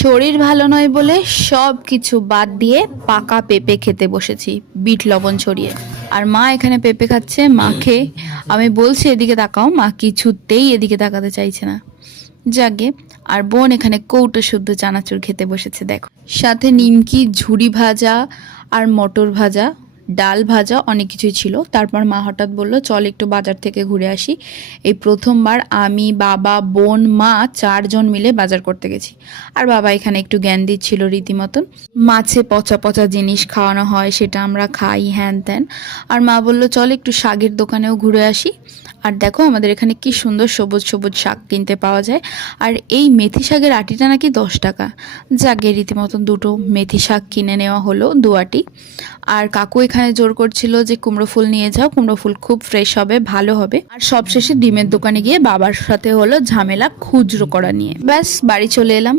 শরীর ভালো নয় বলে সব কিছু বাদ দিয়ে পাকা পেঁপে খেতে বসেছি, বিট লবণ ছড়িয়ে। আর মা এখানে পেঁপে খাচ্ছে। মাকে আমি বলছি এদিকে তাকাও, মা কিছুতেই এদিকে তাকাতে চাইছে না। যাকে আর বোন এখানে কৌটো শুদ্ধ চানাচুর খেতে বসেছে দেখো, সাথে নিমকি, ঝুরি ভাজা আর মটর ভাজা, ডাল ভাজা, অনেক কিছুই ছিল। তারপর মা হঠাৎ বললো চল একটু বাজার থেকে ঘুরে আসি। এই প্রথমবার আমি, বাবা, বোন, মা চারজন মিলে বাজার করতে গেছি। আর বাবা এখানে একটু জ্ঞান দিচ্ছিল রীতিমতন। মাছে পচা পচা জিনিস খাওয়ানো হয়, সেটা আমরা খাই, হ্যান ত্যান। আর মা বললো চল একটু শাকের দোকানেও ঘুরে আসি। আর দেখো আমাদের এখানে কি সুন্দর সবুজ সবুজ শাক কিনতে পাওয়া যায়। আর এই মেথি শাকের আটিটা নাকি 10 টাকা। যাকে রীতিমতন দুটো মেথি শাক কিনে নেওয়া হলো, দুয়াটি। আর কাকু এখানে জোর করছিল যে কুমড়ো ফুল নিয়ে যাও, কুমড়ো ফুল খুব ফ্রেশ হবে, ভালো হবে। আর সবশেষে ডিমের দোকানে গিয়ে বাবার সাথে হলো ঝামেলা খুচরো করা নিয়ে। ব্যাস বাড়ি চলে এলাম।